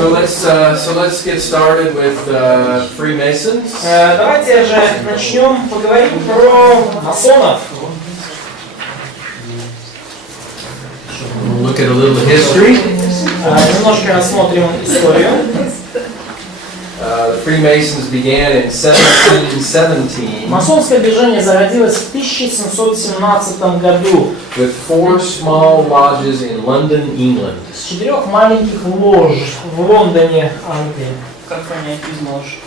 So let's get started with Freemasons. Давайте же начнем поговорим про масонов. We'll look at a little history. Немножко рассмотрим историю. The Freemasons began in 1717 Масонское движение зародилось в 1717 году with 4 small lodges in London, England. с 4 маленьких лож в Лондоне, Англии. Как понять из лож?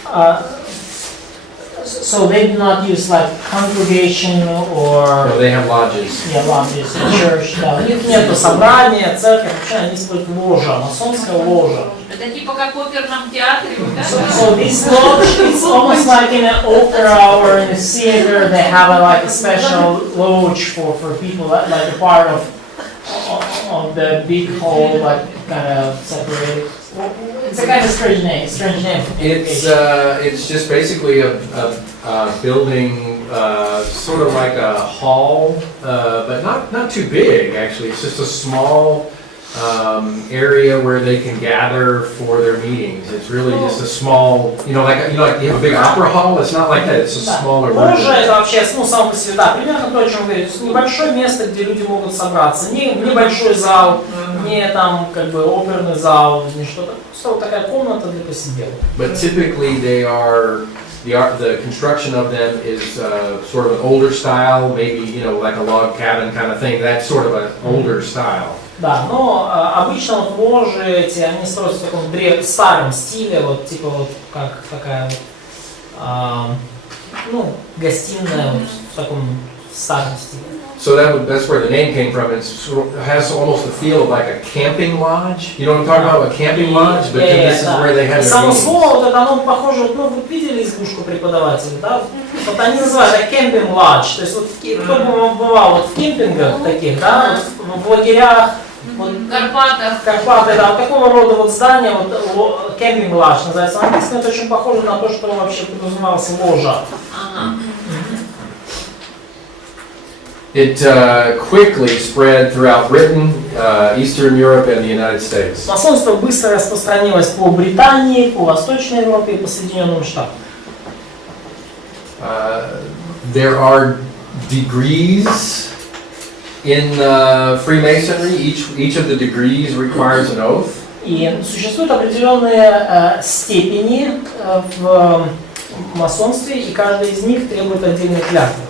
So they do not use like congregation or No, they have lodges. yeah, lodges, church. Да. У них нет собрания, церковь, вообще они используют ложа, масонская ложа. Это типа как в оперном театре, да? So this lodge, it's almost like in an opera or in a theater. They have like a special lodge for people like a part of the big hall, like kind of separated. It's a kind of strange name. It's just basically a building, sort of like a hall, but not too big actually. It's just a small area where they can gather for their meetings. It's really just a small, like you have a big opera hall. It's not like that. It's a smaller Ложа version. это вообще, сам по себе, да, примерно то, о чем вы говорите. Небольшое место, где люди могут собраться. Не небольшой зал, не там как бы оперный зал, не что-то. Просто вот такая комната для посиделок. But typically they are. The construction of them is sort of an older style, maybe like a log cabin kind of thing. That's sort of an older style. Да, но обычно вот ложи эти, они строятся в таком старом стиле, вот типа вот как такая вот, гостиная вот, в таком старом стиле. So that's where the name came from. It has almost the feel of like a camping lodge. You know what I'm talking about? A camping lodge, but this is where they have their Само meetings. слово, вот это оно похоже, вот, вы видели избушку преподавателей, да? Вот они называют это camping lodge, то есть вот кто бы бывал вот в кемпингах таких, да, вот, в лагерях, вот, Карпаты, да, вот такого рода вот здания, вот camping lodge называется. Английский это очень похоже на то, что вообще подразумевалось ложа. It quickly spread throughout Britain, Eastern Europe, and the United States. Масонство быстро распространилось по Британии, по Восточной Европе и по Соединенным Штатам. There are degrees in Freemasonry. Each of the degrees requires an oath. И существуют определенные степени в масонстве, и каждый из них требует отдельной клятвы.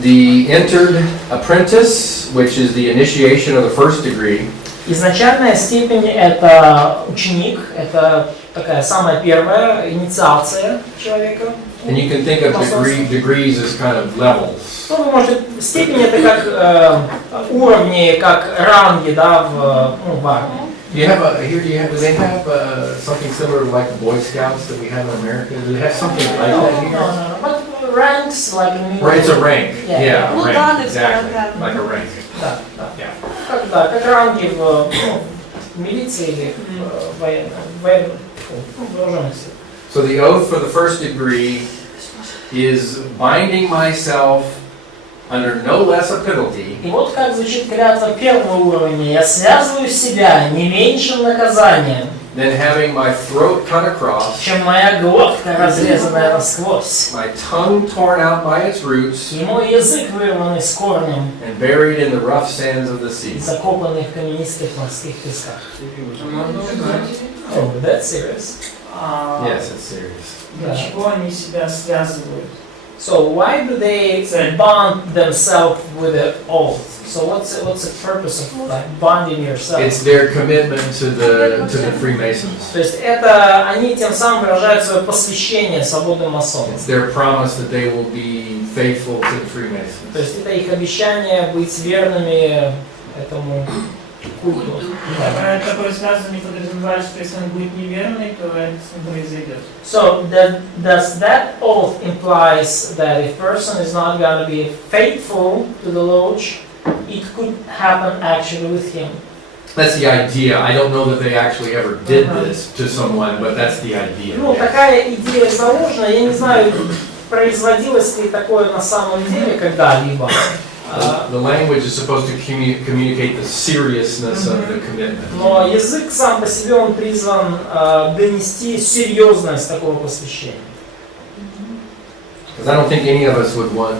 The entered apprentice, which is the initiation of the first degree. Изначальная степень это ученик, это такая самая первая инициация человека. And you can think of degrees as kind of levels. Ну, вы можете, степень это как уровни, как ранги, да, в армии. Do they have something similar to like the Boy Scouts that we have in America? Do they have something like that here? No. But ranks like in military. Right, it's a rank. Yeah. Rank, exactly, like a rank. Да. Yeah. Как ранги в милиции или в вооруженных силах. So the oath for the first degree is binding myself under no less a penalty. И вот как звучит клятва первого уровня. Я связываю себя не меньшим наказанием, Than having my throat cut across, чем моя глотка, разрезанная насквозь, my tongue torn out by its roots, и мой язык вырванный с корнем, and buried in the rough sands of the sea. закопанный в каменистых морских песках. Oh, that's serious. Yes, it's serious. Для чего они себя связывают? So why do they bond themselves with an oath? So what's the purpose of like bonding yourself? It's their commitment to the Freemasons. То есть это они тем самым выражают свое посвящение свободным масонам. It's their promise that they will be faithful to the Freemasons. То есть это их обещание быть верными этому культу. Такое связано не подразумевает, что если он будет неверный, то это с ним произойдет. So does that oath implies that if person is not going to be faithful to the lodge, it could happen actually with him? That's the idea. I don't know that they actually ever did this to someone, but that's the idea. Ну, такая идея заложена. Я не знаю, производилось ли такое на самом деле когда-либо. The language is supposed to communicate the seriousness of the commitment. Но язык сам по себе, он призван донести серьезность такого посвящения. Because I don't think any of us would want,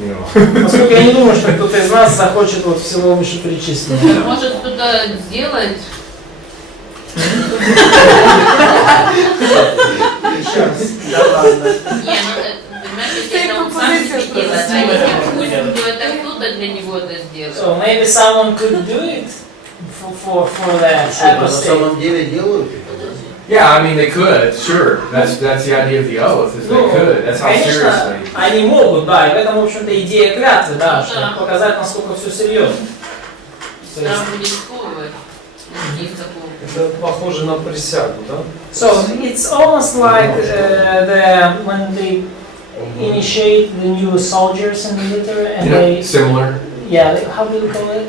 you know. Поскольку я не думаю, что кто-то из нас захочет вот всего вышеперечисленного. Может кто-то сделать? Еще раз. Да ладно. Не, понимаешь, если это он сам себе делает, а если будем делать, так кто-то для него это сделает. So maybe someone could do it for the Что, на apostate. самом деле делают это, да? Yeah, I mean they could, sure. That's the idea of the oth, is they Ну, could. That's how конечно, seriously. они могут, да, и в этом, в общем-то, идея клятвы, да, Да. чтобы показать, насколько все серьезно. То есть, Сразу будет сковывать. Есть такого. Это похоже на присягу, да? so it's almost like when they initiate the new soldiers in the military and You know, they, similar. yeah, how do you call it?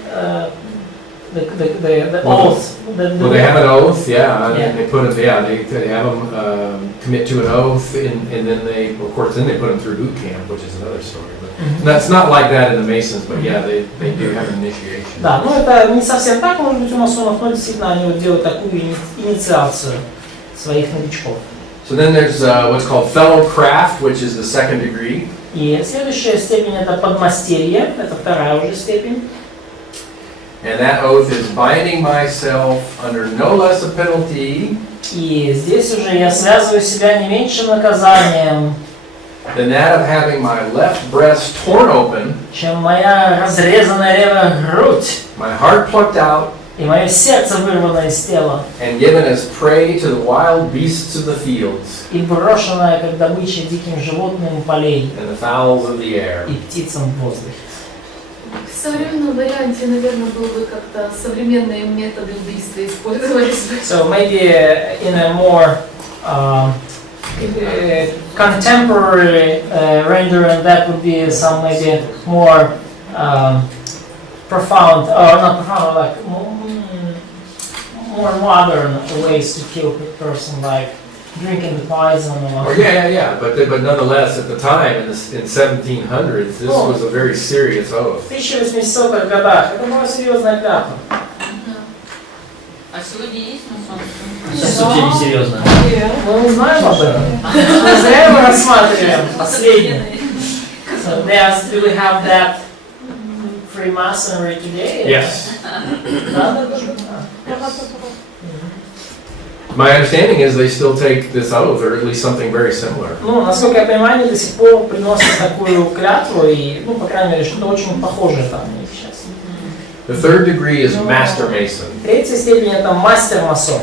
The Well, oath. Well, they have an oath, yeah, Yeah. and they put them, yeah, they have them commit to an oath, and then they, of course, then they put them through boot camp, which is another story. But that's not like that in the Masons, but yeah, they do have an initiation. Да, ну это не совсем так, может быть, у масонов, но действительно они вот делают такую инициацию своих новичков. So then there's what's called fellow craft, which is the second degree. И следующая степень это подмастерье, это вторая уже степень. And that oath is binding myself under no less a penalty И здесь уже я связываю себя не меньшим наказанием, than that of having my left breast torn open, чем моя разрезанная левая грудь my heart plucked out, и мое сердце вырвано из тела and given as prey to the wild beasts of the fields и брошенное как добыча диким животным полей and the fowls of the air. и птицам в воздухе. В современном варианте, наверное, было бы как-то современные методы убийства использовались. So maybe in a more contemporary rendering, that would be some maybe more profound, or not profound, like more modern ways to kill a person, like drinking the poison Oh, or yeah, but nonetheless, at the time, in 1700s, this was a very serious oath. в 1800-х годах. Это была серьезная клятва. А сегодня есть масонство? Сейчас вообще не серьезно. Мы не знаем об этом. Мы зря его рассматриваем. Последний. So do we have that Freemasonry today? Yes. Да. My understanding is they still take this oath, or at least something very similar. Ну, насколько я понимаю, они до сих пор приносят такую клятву, и, ну, по крайней мере, что-то очень похожее там у них сейчас. The third degree is Master Mason. Третья степень это мастер-масон.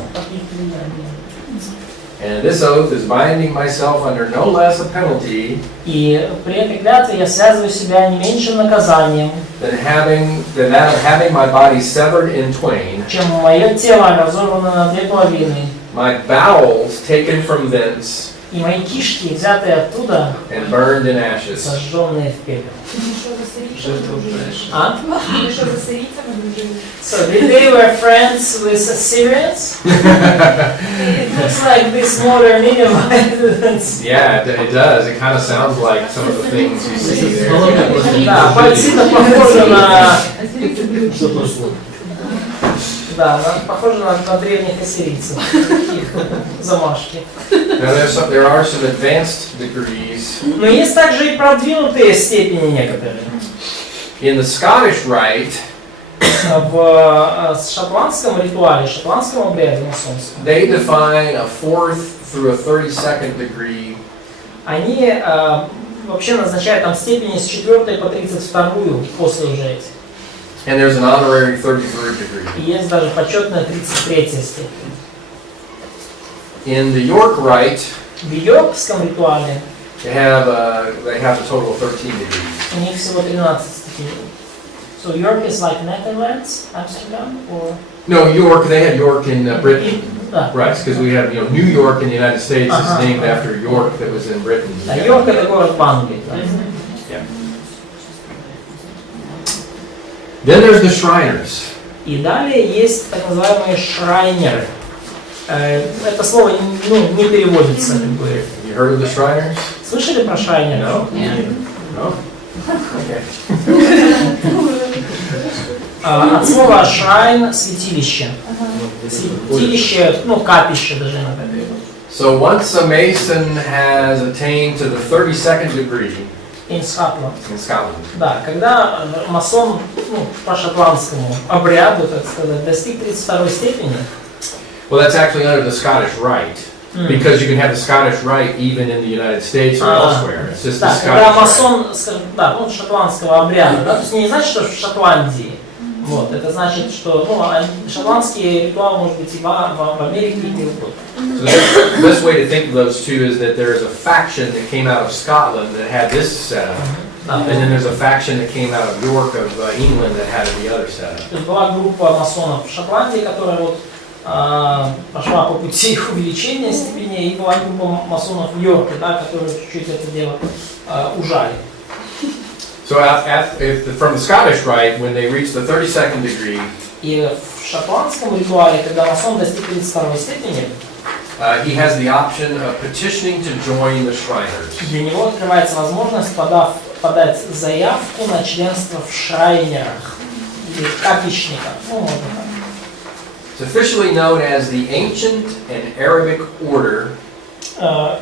And this oath is binding myself under no less a penalty И при этой клятве я связываю себя не меньшим наказанием, than that of having my body severed in twain, чем мое тело разорвано на две половины, my bowels taken from thence и мои кишки, взятые оттуда, and burned in ashes. сожженные в пепел. А? So they were friends with Assyrians? It looks like this modern Ninevites. Yeah, it does. It kind of sounds like some of the things you see there. Да, сильно похоже на... Да, похоже на древних ассирийцев. Их замашки. Now there are some advanced degrees. Но есть также и продвинутые степени некоторые. In the Scottish Rite, В шотландском ритуале, шотландском обряде масонском, they define a 4th through a 32nd degree они вообще назначают там степени с 4 по 32 после уже этих. and there's an honorary 33rd degree. И есть даже почетная 33 степень. In the York Rite, В йоркском ритуале they have a total of 13 degrees. у них всего 13 степеней. So York is like Netherlands, Amsterdam, or... No, York. They had York in Britain, Да. right? Because we have, New York in the United States Uh-huh. is named after York that was in Britain. Да, Йорк это город в Англии. Да. Then there's the Shriners. И далее есть так называемые шрайнеры. Это слово не переводится. Как бы. Have you heard of the Shriners? Слышали про шрайнеров? No. Okay. От слова shrine — святилище. Святилище, ну, капище даже иногда переводят. So once a Mason has attained to the 32nd degree In Scotland. in Scotland, Да, когда масон, ну, по шотландскому обряду, так сказать, достиг 32 степени. well, that's actually under the Scottish Rite, because you can have the Scottish Rite even in the United States or elsewhere. It's just the Да, когда Scottish Rite. масон, скажем, да, ну, шотландского обряда, да, то есть не значит, что в Шотландии. Вот, это значит, что, ну, шотландский ритуал может быть и в Америке, и где угодно. So the best way to think of those two is that there is a faction that came out of Scotland that had this setup, and then there's a faction that came out of York of England that had the other setup. То есть была группа масонов в Шотландии, которая вот пошла по пути увеличения степеней, и была группа масонов в Йорке, да, которые чуть-чуть это дело ужали. So from the Scottish Rite, when they reach the 32nd degree, И в шотландском ритуале, когда масон достиг 32 степени, he has the option of petitioning to join the Shriners. для него открывается возможность подать заявку на членство в шрайнерах или капищниках. Ну, можно так. It's officially known as the Ancient and Arabic Order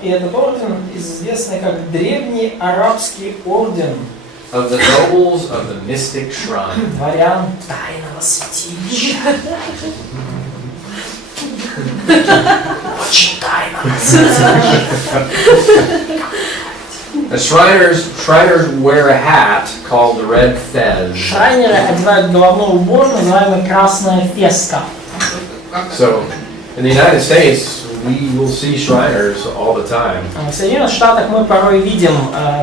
И этот орден известный как древний арабский орден of the Nobles of the Mystic Shrine. дворян тайного святилища. Очень тайного святилища. The Shriners wear a hat called the red fez. Шрайнеры одевают головной убор, называемый красная феска. So, in the United States, we will see Shriners all the time. В Соединенных Штатах мы порой видим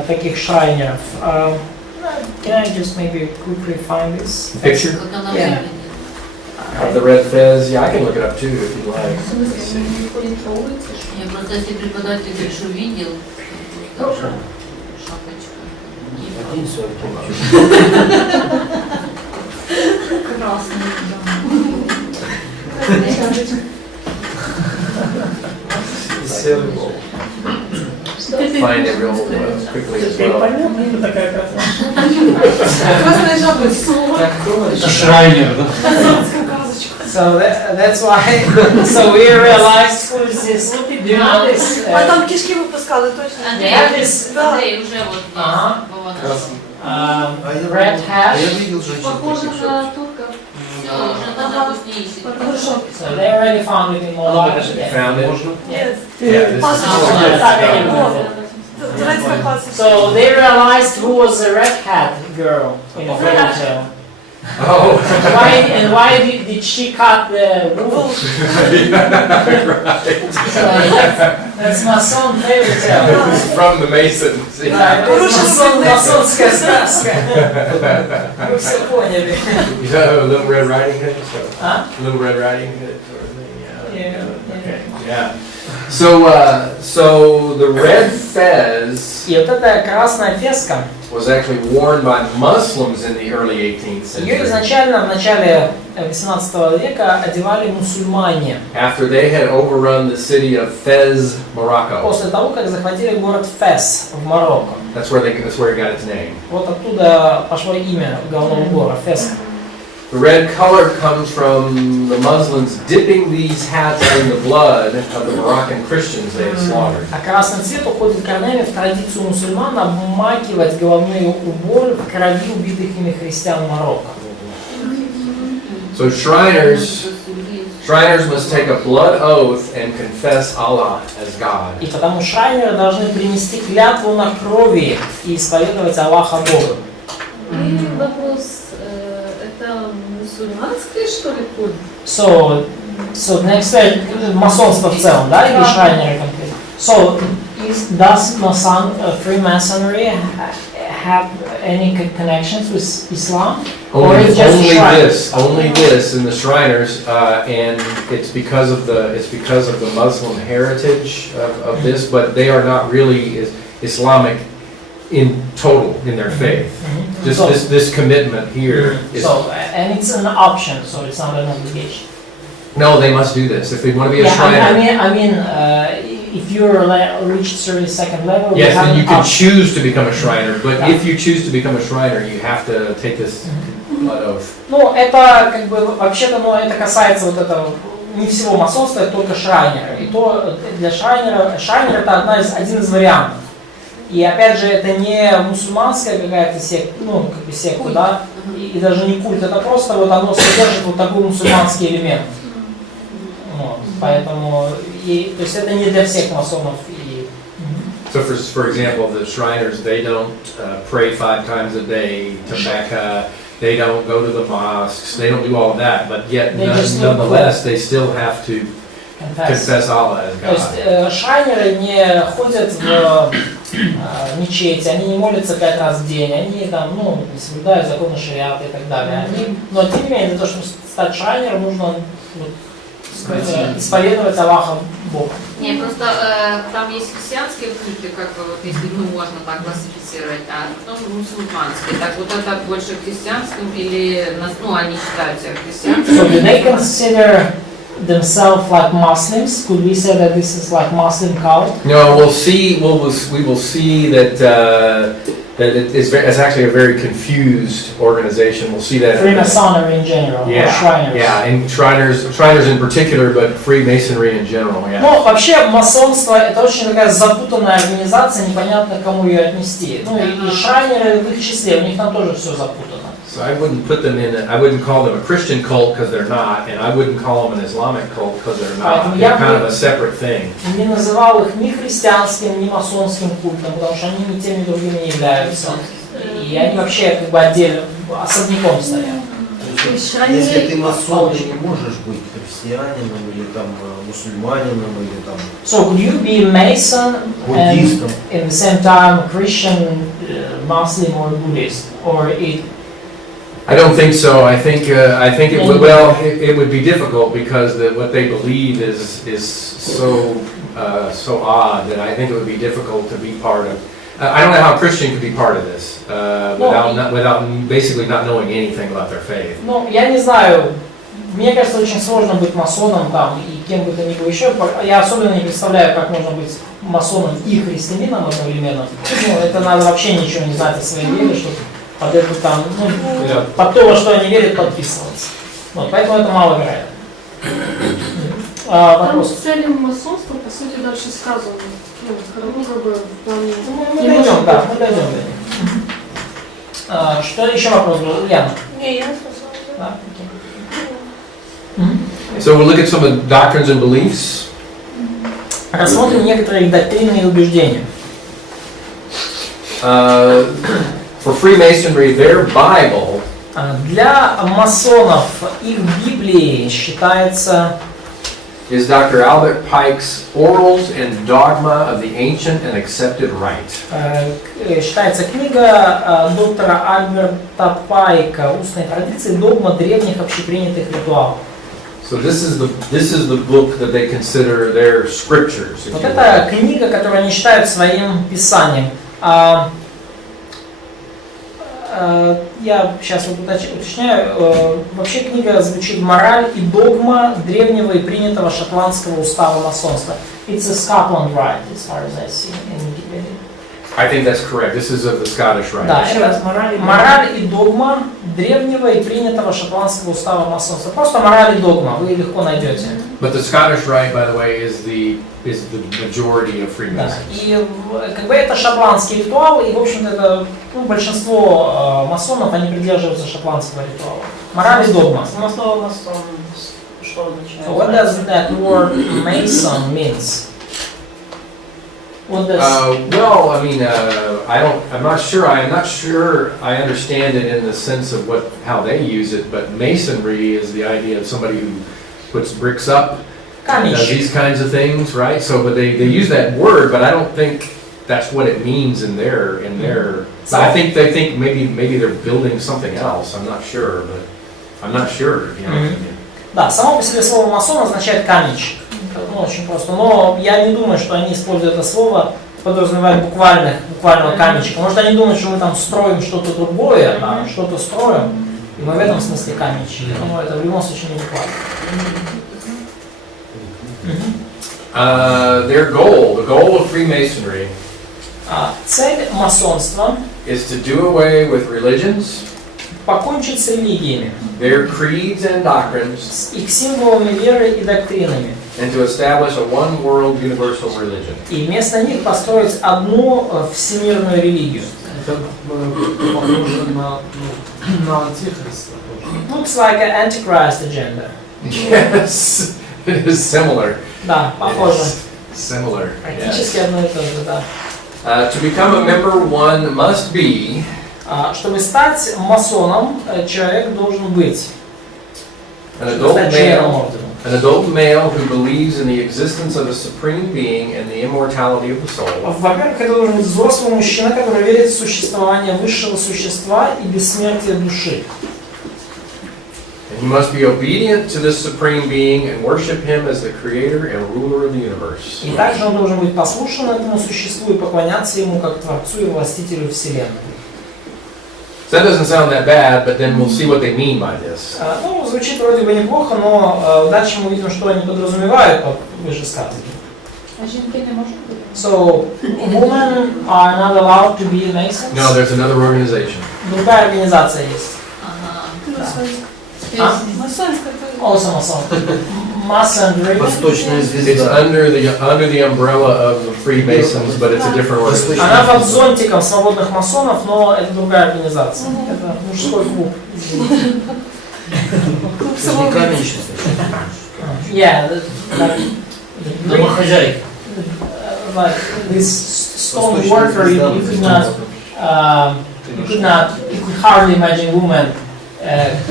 таких шрайнеров. Can I just maybe quickly find this Picture Как она Yeah. выглядит. of the red fez. Yeah, I can look it up too if you'd like. В смысле, он не полинтовывается, что ли? Я просто если преподаватель говорит, что видел, то шапочка. Красный, Серый волк. Find it real quickly as Теперь well. понятно, это такая красота. Красная жаба, Это Шрайнер, да? So that's why. So we realized who is this. Look at this. А там кишки выпускали, точно. Андрей, Адрес. Андрей уже вот здесь. Ага. Вон. Red hat. Я видел женщин похоже таких, на что... турков. Все, уже тогда пусть не ищет. Хорошо. So they already found it in Moldova. Found it? Yes. Yeah, this Паспорт. is Турецкая классика. So they realized who was the red hat girl in the fairy tale. Oh, Why did she cut the wool? That's Mason fairy tale. from the Masons. Да, это масонская сказка. Вы все поняли. You know, Little Red Riding Hood? А? Little Red Riding Hood sort of thing, yeah. Yeah. Okay, yeah. So the red fez И вот эта красная феска, was actually worn by Muslims in the early 18th ее century. изначально в начале 18 века одевали мусульмане. After they had overrun the city of Fez, Morocco. После того, как захватили город Фес в Марокко. That's where it got its name. Вот оттуда пошло имя головного убора Фес. The red color comes from the Muslims dipping these hats in the blood of the Moroccan Christians they had slaughtered. А красный цвет уходит корнями в традицию мусульман обмакивать головные уборы в крови убитых ими христиан Марокко. So Shriners must take a blood oath and confess Allah as God. И потому шрайнеры должны принести клятву на крови и исповедовать Аллаха Богом. И вопрос, это мусульманский, что ли, культ? So next масонство в целом, да, или шрайнеры конкретно? So does Freemasonry have any connections with Islam? Or Only, it's just only shrine? this, only this in the Shriners, and it's because of the Muslim heritage of this, but they are not really Islamic in total in their faith. Just So- this commitment here is. So and it's an option, so it's not an obligation. No, they must do this if they want to be a Yeah, Shriner. I mean, if you reach certain second level, Yes, have and you an can option. choose to become a Shriner, but Yeah. if you choose to become a Shriner, you have to take this blood oath. Ну, это как бы вообще-то, ну, это касается вот этого не всего масонства, это только шрайнера. И то для шрайнера, шрайнер это один из вариантов. И опять же, это не мусульманская какая-то секта, ну, как бы секта, Культ. да, и даже не культ, это просто вот оно содержит вот такой мусульманский элемент. Вот, поэтому, то есть это не для всех масонов. И, So for example, the Shriners, they don't pray 5 times a day to Mecca, they don't go to the mosques, they don't do all of that, but yet They just nonetheless, they still have to confess Allah as То есть God. шрайнеры не ходят в мечети, они не молятся 5 раз в день, они там, ну, не соблюдают законы шариата и так далее. Но тем не менее, для того, чтобы стать шрайнером, нужно вот, исповедовать Аллаха Бога. Не, просто там есть христианские культы, как бы, вот, если можно так классифицировать, а потом мусульманские. Так вот это больше к христианским или, ну, они считают себя христианскими? So do they consider themselves like Muslims? Could we say that this is like Muslim cult? No, we will see that that it's actually a very confused organization. We'll see that. Freemasonry in general, or Yeah, Shriners. yeah, and Shriners in particular, but Freemasonry in general, yeah. Ну, вообще, масонство это очень такая запутанная организация, непонятно кому ее отнести. Ну и шрайнеры в их числе, у них там тоже все запутано. So I wouldn't put them in, I wouldn't call them a Christian cult because they're not, and I wouldn't call them an Islamic cult because they're not. They're kind of a separate thing. Не называл их ни христианским, ни масонским культом, потому что они ни тем, ни другими не являются. И они вообще как бы отдельно, особняком стоят. Если ты масон, ты не можешь быть христианином или там мусульманином или там So could you be Mason and буддистом. in the same time Christian, Muslim or Buddhist, or it? I don't think so. I think it would, it would be difficult because what they believe is so odd that I think it would be difficult to be part of. I don't know how a Christian could be part of this without basically not knowing anything about their faith. Ну, я не знаю. Мне кажется, очень сложно быть масоном там и кем бы то ни было еще. Я особенно не представляю, как можно быть масоном и христианином одновременно. Ну, это надо вообще ничего не знать о своей вере, чтобы под это там, ну, под то, во что они верят, подписываться. Вот, поэтому это маловероятно. Там Вопрос. с целью масонства, по сути, дальше сказано. Ну, как бы в плане... Мы дойдем, да, мы дойдем до них. Что еще вопрос был? Яна? Не, я спросила. Да, окей. So we'll look at some of the doctrines and beliefs. Рассмотрим некоторые доктрины и убеждения. For Freemasonry, their Bible Для масонов их Библией считается is Dr. Albert Pike's Orals and Dogma of the Ancient and Accepted Rite. считается книга доктора Альберта Пайка «Устные традиции. Догма древних общепринятых ритуалов». So this is the book that they consider their scriptures. if Вот you это will. книга, которую они считают своим писанием. Я сейчас вот уточняю. Вообще книга звучит «Мораль и догма древнего и принятого шотландского устава масонства». It's a Scotland Rite, as far as I see in Wikipedia. I think that's correct. This is of the Scottish Rite. Да, Еще это раз, мораль «Мораль и догма древнего и принятого шотландского устава масонства». Просто «Мораль и догма», вы легко найдете. But the Scottish Rite, by the way, is the majority of Да. Freemasons. И как бы это шотландский ритуал, и в общем-то это, ну, большинство масонов, они придерживаются шотландского ритуала. Мораль и догма. Само слово масон, что означает? So what does that word Mason means? What does... Well, I mean, I'm not sure I understand it in the sense of how they use it, but masonry is the idea of somebody who puts bricks up, does these kinds of things, right? So, but they use that word, but I don't think that's what it means in their. But I think they think maybe they're building something else. I'm not sure, but I'm not sure. You know. Да, само по себе слово масон означает каменщик. Ну, очень просто. Но я не думаю, что они используют это слово, подразумевая буквального каменщика. Может, они думают, что мы там строим что-то другое, там, что-то строим, и мы в этом смысле каменщики. Но это в любом случае не буквально. Their goal, the goal of Freemasonry, Цель масонства is to do away with religions, покончить с религиями, their creeds and doctrines, с их символами веры и доктринами, and to establish a one-world universal religion. и вместо них построить одну всемирную религию. Это похоже на антихриста тоже. Looks like an antichrist agenda. Yes, it is similar. Да, похоже. Similar. Yes. Практически одно и то же, да. To become a member, one must be Чтобы стать масоном, человек должен быть an adult стать членом male, ордена. an adult male who believes in the existence of a supreme being and the immortality of the soul. Во-первых, это должен быть взрослый мужчина, который верит в существование высшего существа и бессмертие души. And he must be obedient to this supreme being and worship him as the creator and ruler of the universe. И также он должен быть послушен этому существу и поклоняться ему как Творцу и Властителю Вселенной. So that doesn't sound that bad, but then we'll see what they mean by this. Ну, звучит вроде бы неплохо, но дальше мы видим, что они подразумевают под вышесказанным. So, women are not allowed to be masons? No, there's another organization. Другая организация есть. Масонская. Also масон. Masonry. Восточная It's звезда. under the umbrella of the Freemasons, but it's a different organization. Она под зонтиком свободных масонов, но это другая организация. Это мужской клуб. Это не каменщица. Yeah, Домохозяйка. like this stone worker, you could hardly imagine a woman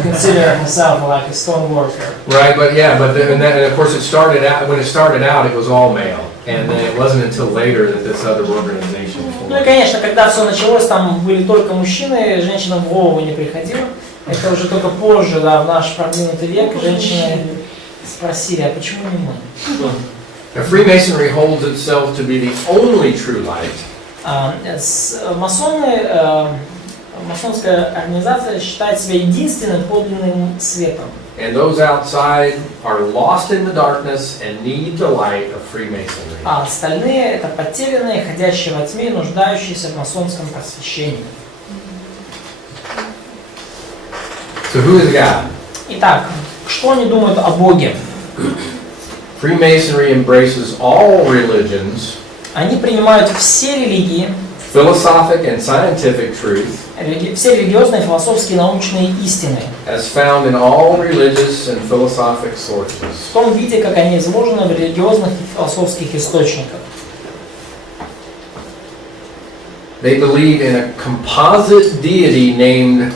consider herself like a stone worker. Right, but yeah, and of course it started out, when it started out, it was all male. And then it wasn't until later that this other organization Ну и, formed. конечно, когда все началось, там были только мужчины, женщинам в голову не приходило. Это уже только позже, да, в наш продвинутый век, женщины спросили, а почему не мы? Now, Freemasonry holds itself to be the only true light. Масонская организация считает себя единственным подлинным светом. And those outside are lost in the darkness and need the light of Freemasonry. А остальные это потерянные, ходящие во тьме, нуждающиеся в масонском просвещении. So who is God? Итак, что они думают о Боге? Freemasonry embraces all religions, Они принимают все религии, philosophic and scientific truth, все религиозные, философские, научные истины as found in all religious and philosophic sources. в том виде, как они изложены в религиозных и философских источниках. They believe in a composite deity named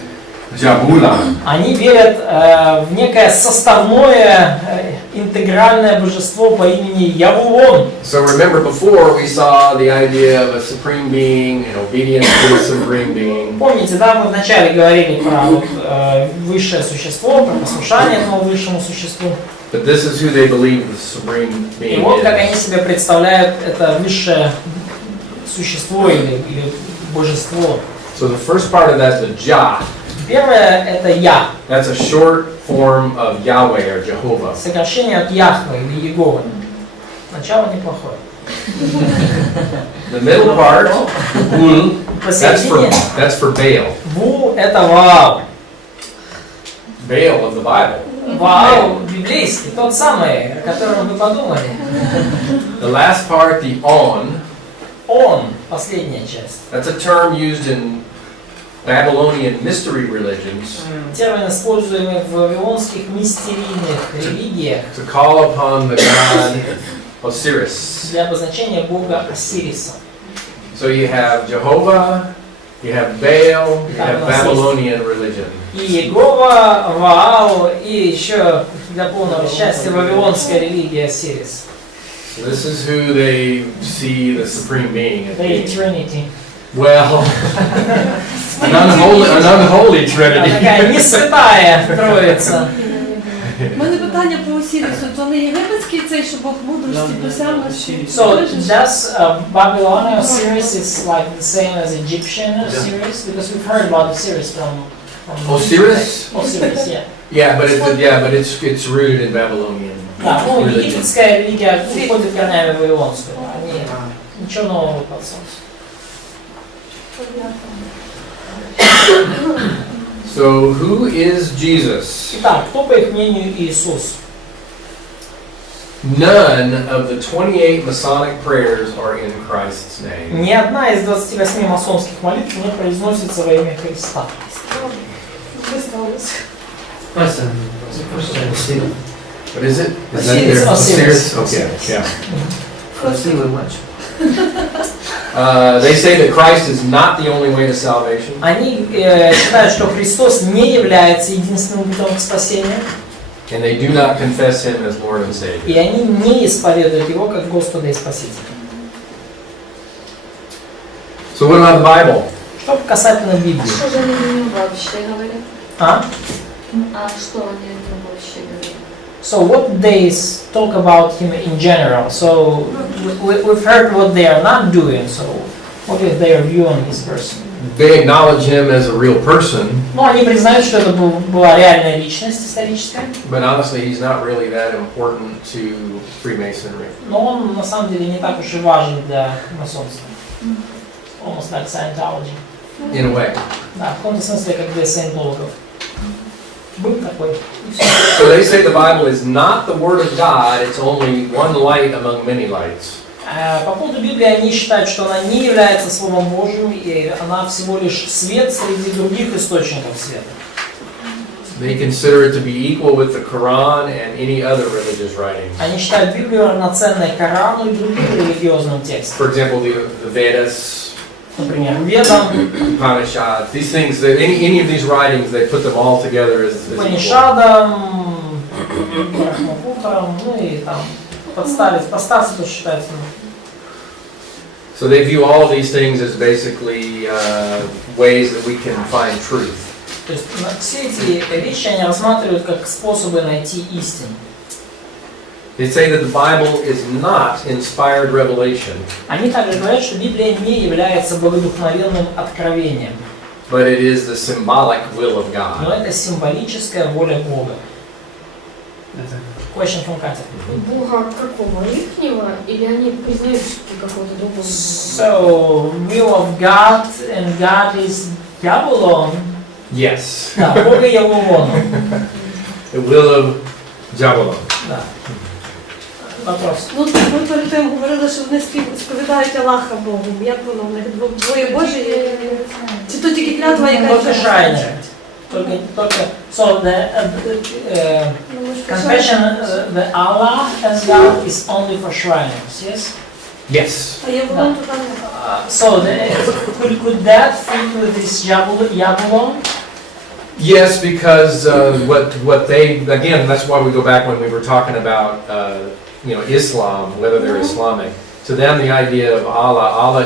Jabula. Они верят в некое составное, интегральное божество по имени Явулон. So remember before we saw the idea of a supreme being and obedience to the supreme being. Помните, да, мы вначале говорили про высшее существо, про послушание этому высшему существу. But this is who they believe the supreme И being вот как они is. себе представляют это высшее существо или божество. So the first part of that, the Jah, Первое это Я, that's a short form of Yahweh or Jehovah. сокращение от Яхве или Егова. Начало неплохое. The middle part, Ul, Посередине that's for Baal. Бу это Ваал. Baal of the Bible. Ваал библейский, тот самый, о котором вы подумали. The last part, the On, Он, последняя часть. that's a term used in Babylonian mystery religions Термин, используемый в вавилонских мистерийных религиях to call upon the god Osiris. для обозначения бога Осириса. So you have Jehovah, you have Baal, you have Babylonian religion. И Егова, Ваал, и еще для полного счастья вавилонская религия Осирис. So this is who they see the supreme being as The being. Trinity. Well, an unholy Она trinity. такая не святая троица. У мене питання про Осіріс. От вони єгипетський цей, що Бог мудрості, досягнення. So does Babylonian Osiris is like the same as Egyptian Osiris? Because we've heard about Osiris from Osiris? Osiris, yeah. Yeah, but it's rooted in Babylonian. Да, ну, religion. египетская религия уходит корнями в вавилонскую. Они ничего нового под солнцем. So who is Jesus? Итак, кто, по их мнению, Иисус? None of the 28 Masonic prayers are in Christ's name. Ни одна из 28 масонских молитв не произносится во имя Христа. What is it? Is that Osiris. there? Osiris. Okay, yeah. Красивий матч. They say that Christ is not the only way to salvation. Они считают, что Христос не является единственным путем к спасению, And they do not confess Him as Lord and Savior. и они не исповедуют Его как Господа и Спасителя. So what about the Bible? Что касательно Библии? Что же они о нем вообще говорят? А? А что они о нем вообще говорят? So what they talk about Him in general. So we've heard what they are not doing. So what is their view on His person? They acknowledge Him as a real person, Ну, они признают, что это была реальная личность историческая, but honestly, He's not really that important to Freemasonry. но он на самом деле не так уж и важен для масонства. Almost like Scientology. In a way. Да, в каком-то смысле, как для саентологов. Был такой. So they say the Bible is not the Word of God, it's only one light among many lights. По поводу Библии они считают, что она не является Словом Божьим, и она всего лишь свет среди других источников света. They consider it to be equal with the Quran and any other religious writings. Они считают Библию равноценной Корану и другим религиозным текстам. For example, the Vedas, Например, Ведам, Upanishads, these things, any of these writings, they put them all together as equal. Панишадам, Брахмапутрам, ну и там поставцы тоже считаются. So they view all of these things as basically ways that we can find truth. То есть все эти вещи они рассматривают как способы найти истину. They say that the Bible is not inspired revelation, Они также говорят, что Библия не является богодухновенным откровением, but it is the symbolic will of но God. это символическая воля Бога. Question from Катя. Бога какого? Ихнего? Или они признают какого-то другого? So, will of God, and God is Jabulon. Yes. Да, Бога Явулона. The will of Jabbalon. Да. Вопрос. Ну, ви перед тим говорили, що вони сповідають Аллаха Богу. Як воно в них двоє Божі? Чи то тільки клятва, яка Только шайнер. Только, so the confession, the Allah and God is only for Shriners, yes? Yes. А Явулон то там. So could that fit with this Jabulon? Yes, because what they, again, that's why we go back when we were talking about Islam, whether they're Islamic. To them, the idea of Allah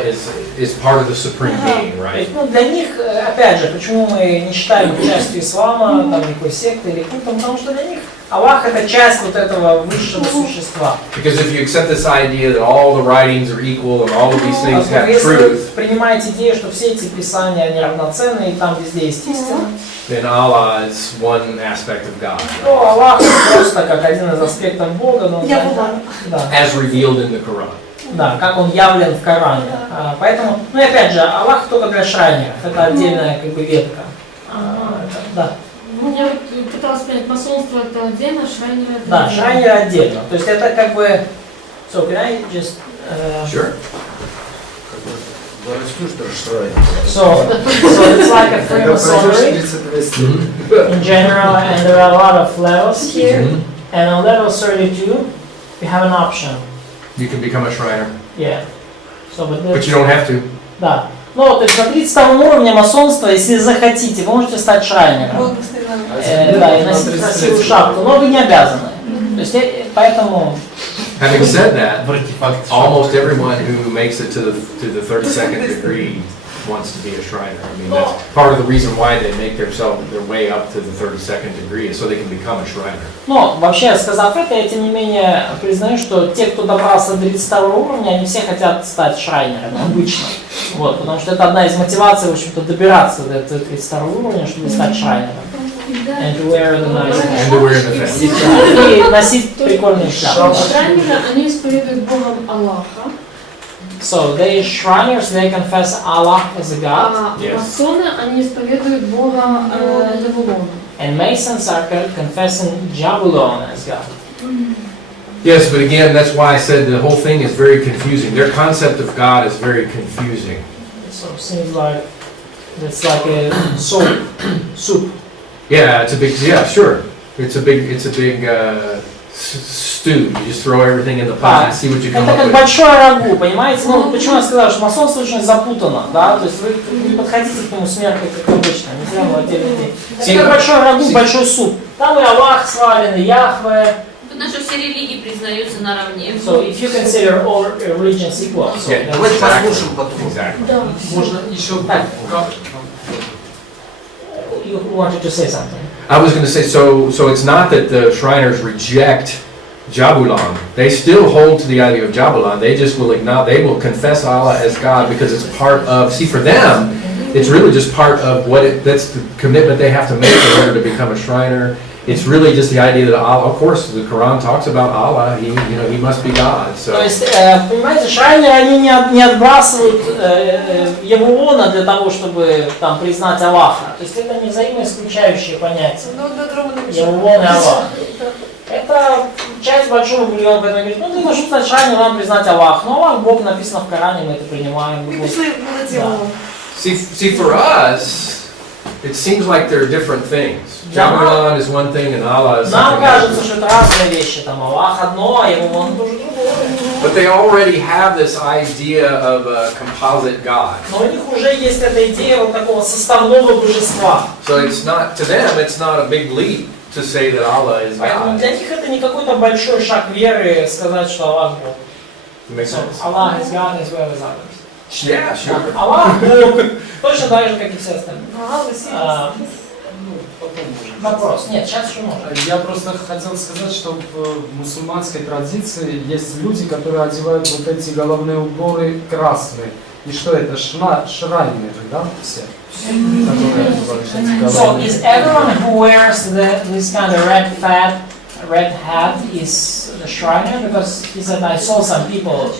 is part of the supreme being, right? Ну, для них, опять же, почему мы не считаем их частью ислама, там, никакой секты или культа, потому что для них Аллах это часть вот этого высшего существа. Because if you accept this idea that all the writings are equal and all of these things have Если вы truth, принимаете идею, что все эти писания они равноценны, и там везде есть истина, then Allah is one aspect of God, то Аллах просто как один из аспектов Бога, но да, as revealed in the Quran. да, как он явлен в Коране. Поэтому, ну и опять же, Аллах только для шрайнеров, это отдельная как бы ветка. Да. Я вот пыталась понять, масонство это отдельно, шрайнеры это Да, отдельно. шрайнеры отдельно. То есть это как бы... So, can I just... Sure. So it's like a Freemasonry in general, and there are a lot of levels here. And on level 32, you have an option. You can become a Shriner, Yeah. So, but you don't have to. Да. Ну, то есть на 32 уровне масонства, если захотите, вы можете стать шрайнером. Да, и носить красивую шапку, но вы не обязаны. То есть, поэтому... Having said that, almost everyone who makes it to the 32nd degree wants to be a Shriner. I mean, that's part of the reason why they make their way up to the 32nd degree, is so they can become a Shriner. Но вообще, сказав это, я тем не менее признаю, что те, кто добрался до 32 уровня, они все хотят стать шрайнерами обычно. Вот, потому что это одна из мотиваций, в общем-то, добираться до этого 32 уровня, чтобы стать шрайнером. And to wear the nice And to wear the fancy. И носить прикольные шляпы. Шрайнеры, они исповедуют Богом Аллаха. So they Shriners, they confess Allah as a God. А масоны, они исповедуют Бога Завулона. And Masons are confessing Jabulon as God. Yes, but again, that's why I said the whole thing is very confusing. Their concept of God is very confusing. So it seems like it's like a soup. Yeah, it's a big, yeah, sure. It's a big stew. You just throw everything in the pot and see what you come Это up как with. большое рагу, понимаете? Ну, почему я сказал, что масонство очень запутано, да? То есть вы не подходите к нему с меркой, как обычно, не зря мы отдельный день. Это как большой рагу, большой суп. Там и Аллах свален, и Яхве. Потому что все религии признаются наравне. So if you consider all religions equal. Yeah, Давайте послушаем потом. Exactly. Да. Можно еще Так. You wanted to say something. I was going to say, so it's not that the Shriners reject Jabulon. They still hold to the idea of Jabulon. They just will acknowledge, they will confess Allah as God because it's part of, see, for them, it's really just part of that's the commitment they have to make in order to become a Shriner. It's really just the idea that Allah, of course, the Quran talks about Allah, he must be God. So. То есть, понимаете, шрайнеры, они не отбрасывают Евуона для того, чтобы там признать Аллаха. То есть это не взаимоисключающие понятия. Евуон и Аллах. Это часть большого бульона, поэтому говорит, ну ты должен стать шрайнером, надо признать Аллах. Но Аллах, Бог написано в Коране, мы это принимаем. See, for us, it seems like they're different things. Jabulon is one thing and Allah is Нам something кажется, else. что это разные вещи. Там Аллах одно, а Евуон тоже другое. But they already have this idea of a composite God. Но у них уже есть эта идея вот такого составного божества. So it's not, to them, it's not a big leap to say that Allah is Поэтому God. для них это не какой-то большой шаг веры сказать, что Аллах Бог. It makes sense? Allah is God as well as others. Yeah, sure. Аллах Бог, точно так же, как и все остальные. Вопрос. Нет, сейчас еще можно. Я просто хотел сказать, что в мусульманской традиции есть люди, которые одевают вот эти головные уборы красные. И что это? Шрайнеры, да? Все. So is everyone who wears this kind of red hat is the Shriner? Because he said I saw some people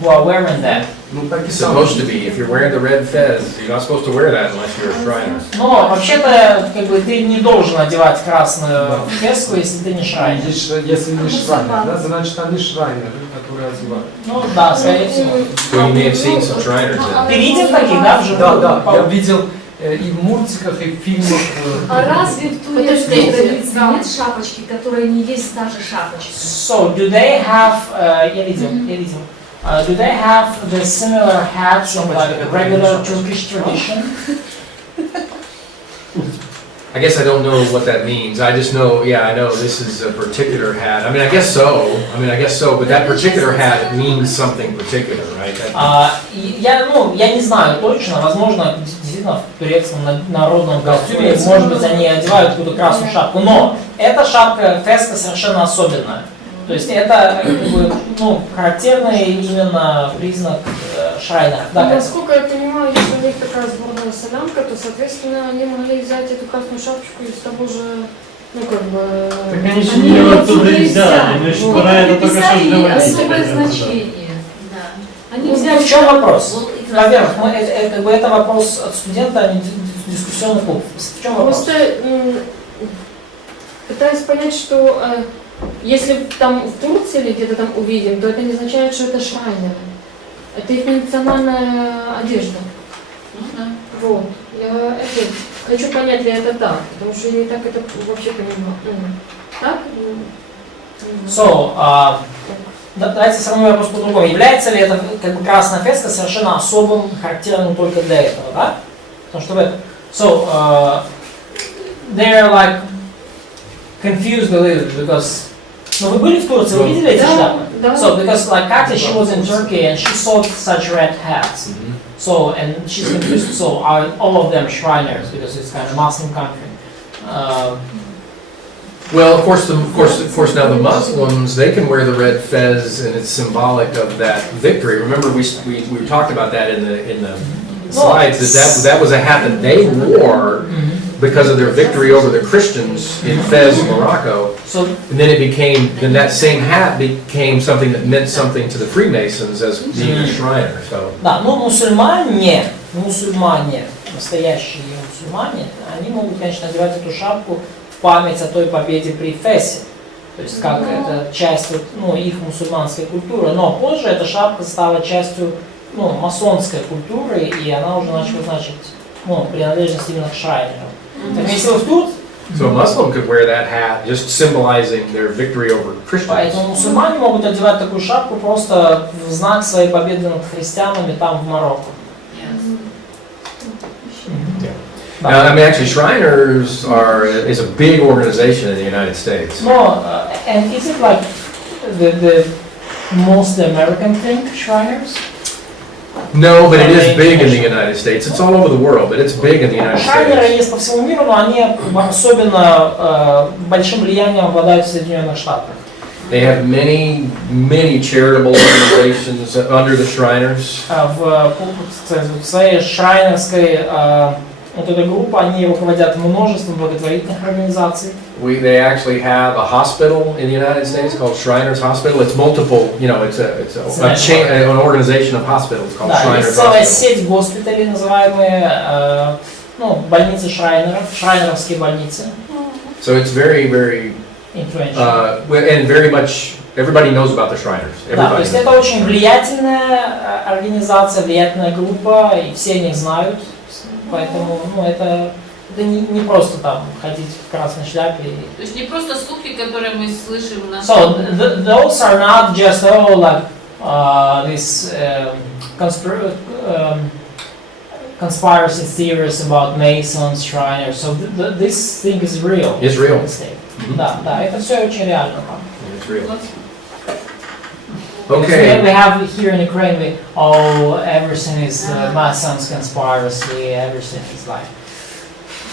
who are wearing that. Ну так и It's supposed to be. If you're wearing the red fez, you're not supposed to wear that unless you're a Shriner. Но вообще-то как бы ты не должен одевать красную феску, если ты не Шрайнер. Если не шрайнер, да, значит они шрайнеры, которые одевают. Ну да, скорее всего. So you may have seen some Shriners in. Ты видел таких, да, вживую? Да, я видел и в мультиках, и в фильмах. А разве в турецкой традиции нет шапочки, которая не есть та же шапочка? So do they have, я видел. Do they have the similar hats in like regular Turkish tradition? I guess I don't know what that means. I just know, yeah, I know this is a particular hat. I mean, I guess so, but that particular hat means something particular, right? Я не знаю точно, возможно, действительно в турецком народном костюме, может быть, они одевают какую-то красную шапку, но эта шапка феска совершенно особенная. То есть это как бы, характерный именно признак шрайнера. Да, насколько я понимаю, если у них такая сборная солянка, то, соответственно, они могли взять эту красную шапочку из того же, Так они же не оттуда и взяли, мы же про это только что говорили. Особое значение. Они взяли. В чем вопрос? Во-первых, это вопрос от студента, а не дискуссионный клуб. В чем вопрос? Просто пытаюсь понять, что если там в Турции или где-то там увидим, то это не означает, что это шрайнеры. Это их национальная одежда. Ну да. Вот. Я хочу понять, ли это так, потому что я не так это вообще понимаю. Так? So, давайте сравним вопрос по-другому. Является ли это как бы красная феска совершенно особым, характерным только для этого, да? Потому что в этом. So, they're like confused a little because. Но вы были в Турции, вы видели эти шляпы? Да. So, because like Katya, she was in Turkey and she saw such red hats. So, and she's confused, so are all of them Shriners because it's kind of Muslim country? Well, of course, now the Muslims, they can wear the red fez, and it's symbolic of that victory. Remember, we talked about that in the slides. That was a hat that they wore because of their victory over the Christians in Fez, Morocco. So, And then that same hat became something that meant something to the Freemasons as being a Shriner. So. да, но мусульмане, настоящие мусульмане, они могут, конечно, надевать эту шапку в память о той победе при Фесе. То есть как это часть их мусульманской культуры. Но позже эта шапка стала частью масонской культуры, и она уже начала значить принадлежность именно к Шрайнерам. Так если вы в Турции, So a Muslim could wear that hat, just symbolizing their victory over Christians. поэтому мусульмане могут одевать такую шапку просто в знак своей победы над христианами там в Марокко. Now, I mean, actually, Shriners is a big organization in the United States. No, and is it like the most American thing, Shriners? No, but it is big in the United States. It's all over the world, but it's big in the United Шрайнеры States. есть по всему миру, но они особенно большим влиянием обладают в Соединенных Штатах. They have many charitable organizations under the Shriners. В своей шрайнерской вот эта группа, они руководят множеством благотворительных организаций. They actually have a hospital in the United States called Shriners Hospital. It's multiple, an organization of hospitals called Да, Shriners есть целая Hospital. сеть госпиталей, называемые больницы Шрайнеров, шрайнеровские больницы. So it's very Influential. and very much everybody knows about the Shriners. Да, то Everybody есть knows. это очень влиятельная организация, влиятельная группа, и все о них знают. Поэтому, это не просто там ходить в красной шляпе. То есть не просто слухи, которые мы слышим на... So those are not just this conspiracy theories about Masons, Shriners. So this thing is real. It's real. Да, это все очень реально там. It's real. We Okay. have here in Ukraine, everything is Masons conspiracy, everything is like,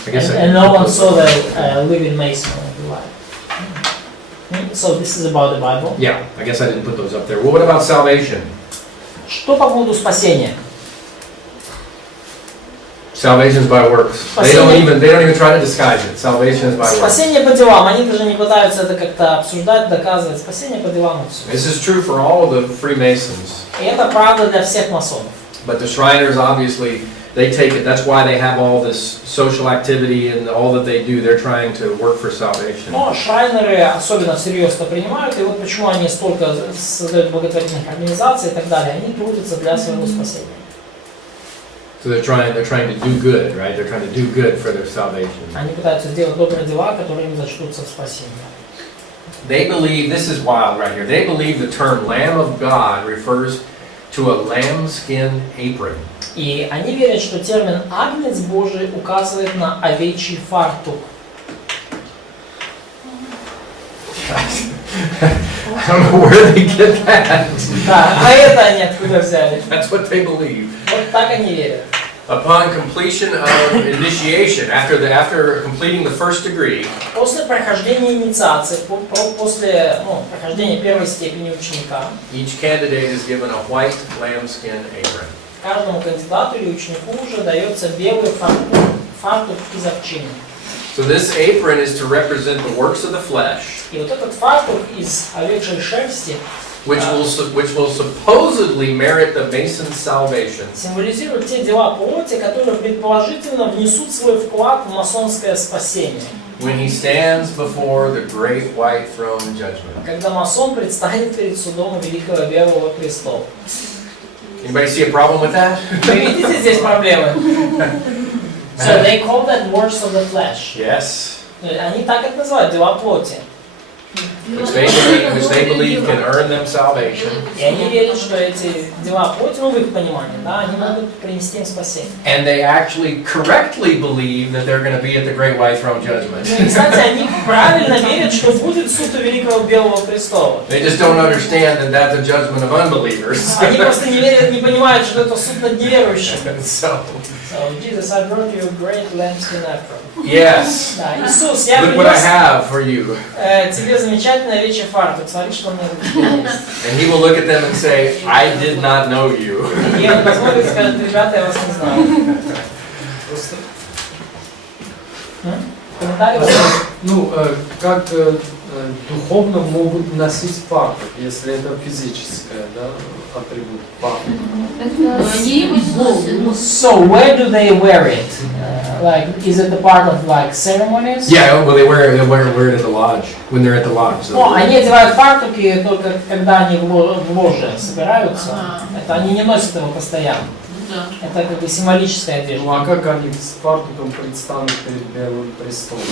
I guess and no one saw the living Mason in life. So this is about the Bible. Yeah, I guess I didn't put those up there. Well, what about salvation? Что по поводу спасения? Salvation is by works. They don't even try to disguise it. Salvation is by works. Спасение по делам. Они даже не пытаются это как-то обсуждать, доказывать. Спасение по делам и все. This is true for all of the Freemasons. И это правда для всех масонов. But the Shriners, obviously, they take it. That's why they have all this social activity and all that they do. They're trying to work for salvation. Но шрайнеры особенно всерьез это принимают. И вот почему они столько создают благотворительных организаций и так далее. Они трудятся для своего спасения. So they're trying to do good, right? They're trying to do good for their salvation. Они пытаются сделать добрые дела, которые им зачтутся в спасение. They believe, this is wild right here, they believe the term Lamb of God refers to a lambskin apron. И они верят, что термин «агнец Божий» указывает на овечий фартук. I don't know where they get that. Да, а это они откуда взяли? That's what they believe. Вот так они верят. Upon completion of initiation, after completing the first degree, После прохождения инициации, после прохождения первой степени ученика, each candidate is given a white lambskin apron. каждому кандидату или ученику уже дается белый фартук из овчины. So this apron is to represent the works of the flesh, И вот этот фартук из овечьей шерсти which will supposedly merit the Mason's salvation. символизирует те дела плоти, которые предположительно внесут свой вклад в масонское спасение. When he stands before the great white throne judgment. Когда масон предстанет перед судом Великого Белого Престола. Anybody see a problem with that? Вы видите здесь проблемы? So they call that works of the flesh. Yes. Они так это называют, дела плоти. which they believe can earn them salvation. И они верят, что эти дела плоти, ну в их понимании, да, они могут принести им спасение. And they actually correctly believe that they're going to be at the Great White Throne Judgment. И, кстати, они правильно верят, что будет суд у Великого Белого Престола. They just don't understand that that's a judgment of unbelievers. Они просто не верят, не понимают, что это суд над неверующими. So, Jesus, I brought you a great lambskin apron. yes. Да, Иисус, я Look what I принес have for you. тебе замечательный овечий фартук. Смотри, что у меня есть. And he will look at them and say, I did not know you. И он посмотрит и скажет, ребята, я вас не знаю. Комментарий? Ну, как духовно могут носить фартук, если это физическое, да, атрибут фартук? So where do they wear it? Like, is it a part of like ceremonies? Yeah, well, they wear it at the lodge, when they're at the lodge. Ну, они одевают фартуки только когда они в ложе собираются. Это они не носят его постоянно. Это как бы символическая одежда. Ну, а как они с фартуком предстанут перед Белым престолом?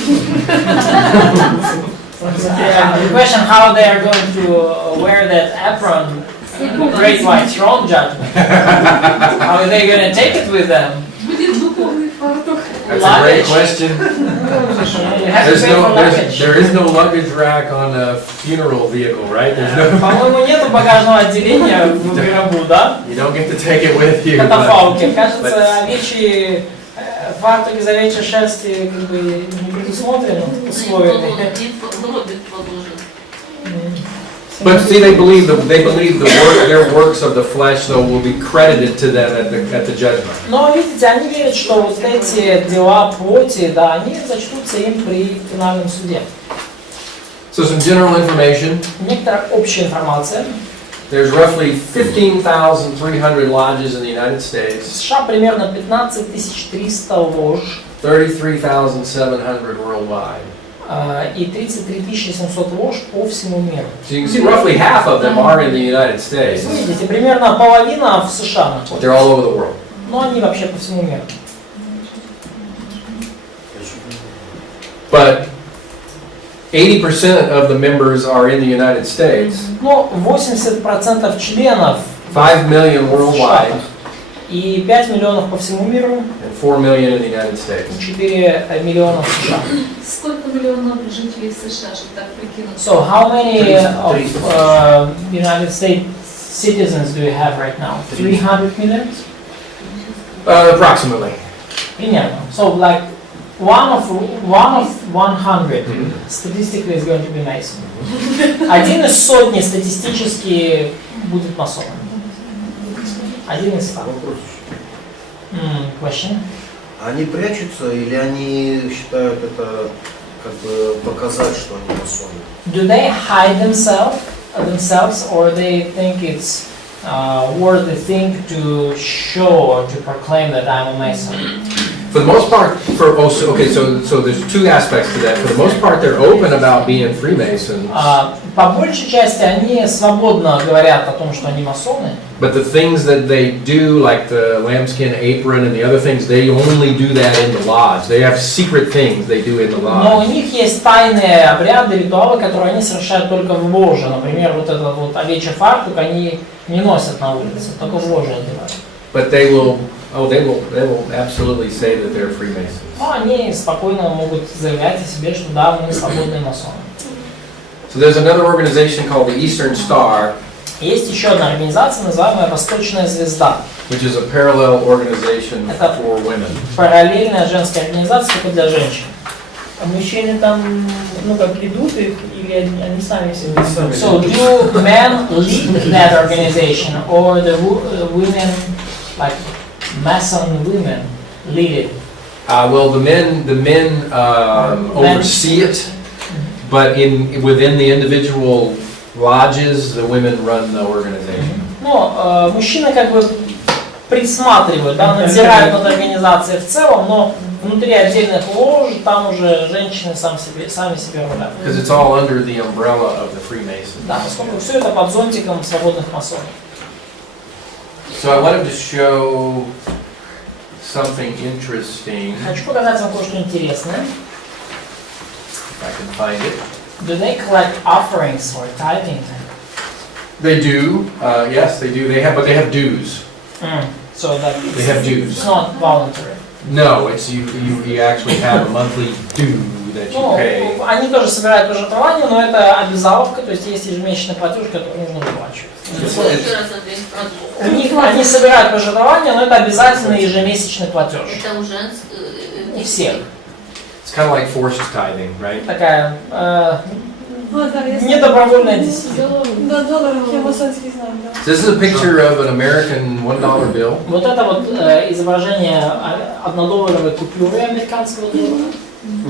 The question how they are going to wear that apron, Great White Throne Judgment. How are they going to take it with them? That's a great question. You have to pay for luggage. There is no luggage rack on a funeral vehicle, right? There's no. По-моему, нету багажного отделения в гробу, да? You don't get to take it with you. Катафалки. Кажется, овечьи фартуки из овечьей шерсти как бы не предусмотрены условиями. But see, they believe their works of the flesh, though, will be credited to them at the judgment. Но видите, они верят, что вот эти дела плоти, да, они зачтутся им при финальном суде. So some general information. Некоторая общая информация. There's roughly 15,300 lodges in the United В States. США примерно 15 300 лож. 33,700 worldwide. И 33 700 лож по всему миру. So you can see roughly half of them are in the United States. Видите, примерно половина в США But they're находится. all over the world. Но они вообще по всему миру. But 80% of the members are in the United States. Но 80% членов 5 million worldwide. и 5 миллионов по всему миру, And 4 million in the United States. 4 миллиона в США. Сколько миллионов жителей США, чтобы так прикинуть? So how many of United States citizens do you have right now? 300 million? Approximately. Примерно. So like one of 100 statistically is going to be Mason. Один из сотни статистически будет масоном. Один из 100. Вопрос. Question. Они прячутся или они считают это как бы показать, что они масоны? Do they hide themselves, or they think it's worth the thing to show or to proclaim that I'm a Mason? For the most part, so there's two aspects to that. For the most part, they're open about being Freemasons. По большей части они свободно говорят о том, что они масоны. But the things that they do, like the lambskin apron and the other things, they only do that in the lodge. They have secret things they do in the Но у lodge. них есть тайные обряды, ритуалы, которые они совершают только в ложе. Например, вот этот вот овечий фартук они не носят на улице, только в ложе одевают. But they will absolutely say that they're Freemasons. Но они спокойно могут заявлять о себе, что да, мы свободные масоны. So there's another organization called the Eastern Star, Есть еще одна организация, называемая «Восточная звезда». which is a parallel organization for women. Параллельная женская организация только для женщин. А мужчины там, ну как, ведут их, или они сами себе? So do men lead that organization, or the women, like Mason women, lead it? Well, the men oversee it, but within the individual lodges, the women run the organization. Ну, мужчины как бы присматривают, да, надзирают над организацией в целом, но внутри отдельных лож там уже женщины сами себе рулят. Because it's all under the umbrella of the Freemasons. Да, поскольку все это под зонтиком свободных масонов. So I wanted to show something interesting. Хочу показать вам кое-что интересное. If I can find it. Do they collect offerings or tithing? They do, yes, they do. They have dues. So that They have dues. it's not voluntary. No, it's you actually have a monthly due that you pay. Ну, они тоже собирают пожертвования, но это обязаловка, то есть есть ежемесячный платеж, который нужно выплачивать. Еще раз ответь про двух. У них они собирают пожертвования, но это обязательный ежемесячный платеж. Это уже Не всех. It's kind of like forced tithing, right? Такая Ну, да, я знаю. недобровольная десятина. Да, долларов я масонский знаю, да. So this is a picture of an American $1 bill. Вот это вот изображение однодолларовой купюры американского доллара.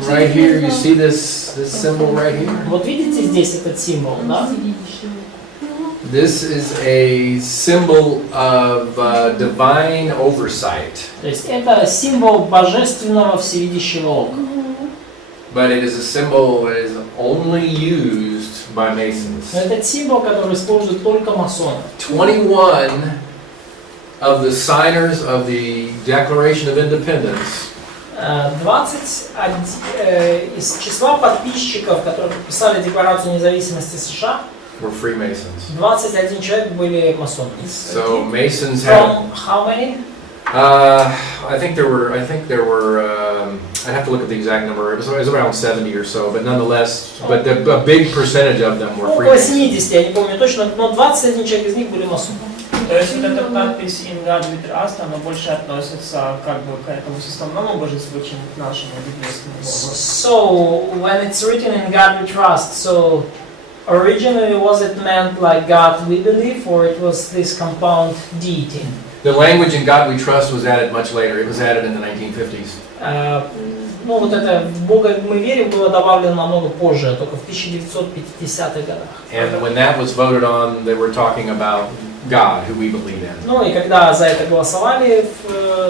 Right here, you see this symbol right here? Вот видите здесь этот символ, да? This is a symbol of divine oversight, То есть это символ божественного всевидящего ока. but it is a symbol that is only used by Masons. Но этот символ, который используют только масоны. 21 of the signers of the Declaration of Independence 21 из числа подписчиков, которые подписали Декларацию независимости США, were Freemasons. 21 человек были масонами. So Masons had, From how many? I think there were, I'd have to look at the exact number, it was around 70 or so, but nonetheless, but a big percentage of them were Около Freemasons. 70, я не помню точно, но 21 человек из них были масонами. То есть вот эта надпись «In God we trust», она больше относится как бы к этому составному божеству, чем к нашему библейскому Богу. So, when it's written in God we trust, so originally was it meant like God we believe, or it was this compound deity? The language in God we trust was added much later, it was added in the 1950s. Ну вот это «в Бога мы верим» было добавлено намного позже, только в 1950-х годах. And when that was voted on, they were talking about God, who we believe in. Ну и когда за это голосовали,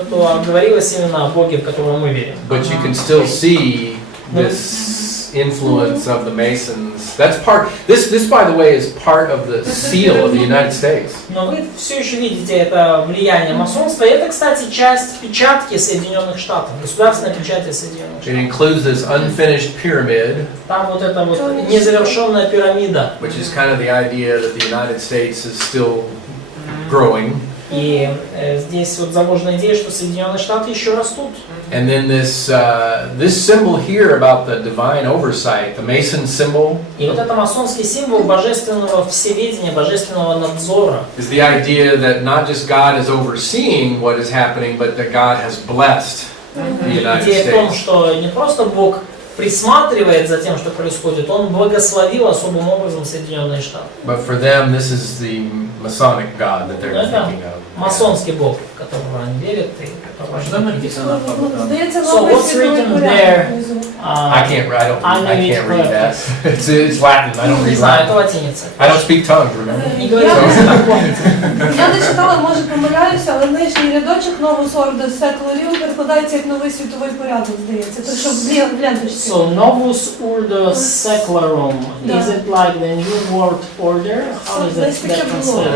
то говорилось именно о Боге, в которого мы верим. But you can still see this influence of the Masons. That's part, this by the way is part of the seal of the United States. Но вы все еще видите это влияние масонства. И это, кстати, часть печатки Соединенных Штатов, государственной печати Соединенных It Штатов. includes this unfinished pyramid, Там вот эта вот незавершенная пирамида. which is kind of the idea that the United States is still growing. И здесь вот заложена идея, что Соединенные Штаты еще растут. And then this symbol here about the divine oversight, the Mason symbol, И вот это масонский символ божественного всеведения, божественного надзора. is the idea that not just God is overseeing what is happening, but that God has blessed the United Идея в том, States. что не просто Бог присматривает за тем, что происходит, Он благословил особым образом Соединенные Штаты. But for them, this is the Masonic God that they're Это thinking of. масонский Бог, в которого они верят и которого Что написано по бокам? Здається, So новий what's світовий written порядок there? внизу. I can't read that. It's Latin. I don't Не read знаю, это Latin. латиница. I don't speak tongues, remember? Не говорите, как помните. Я не читала, може помиляюся, але нижній рядочок Novus Ordo Secularum перекладається як новий світовий порядок, здається. То що в ленточці. So Novus Ordo Secularum, is it like the New World Order? How is Десь that таке було. translated?